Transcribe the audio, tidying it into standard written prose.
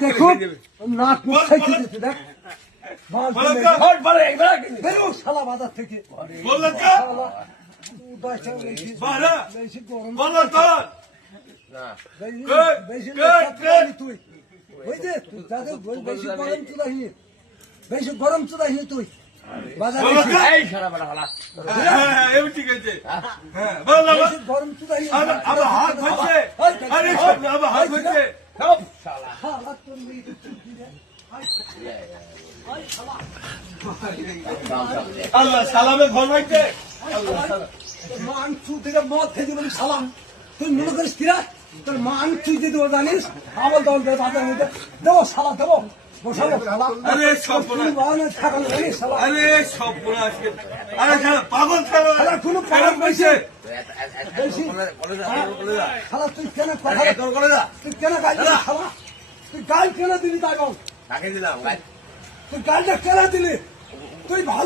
দেখো নাক মুখ খাইতে দিতে দেখ শালা বাজার থেকে তুই ওই যে বেশি গরম চুলাহি বেশি গরম চুলাহি তুই বাজারে ঠিক আছে গরম চুলাহি আমার হাত হচ্ছে আরে আমার হাত হচ্ছে আল্লাহ সালামে ঘর ভাইতে মাংস থেকে মদ খেয়ে দিবি সালাম তুই মনে করিস কিরা তোর মাংস দিয়ে দেবো জানিস আমল দল দেবো বাজার মধ্যে দেবো সালা দেবো বসাবো সালা আরে সব আরে সব আরে পাগল খেলো কোনো পাগল বসে শালা তুই কেন কথা তুই কেন গাল দিলি শালা তুই গাল কেন দিলি তাই বল কাকে দিলাম তুই গালটা কেন দিলি তুই ভালো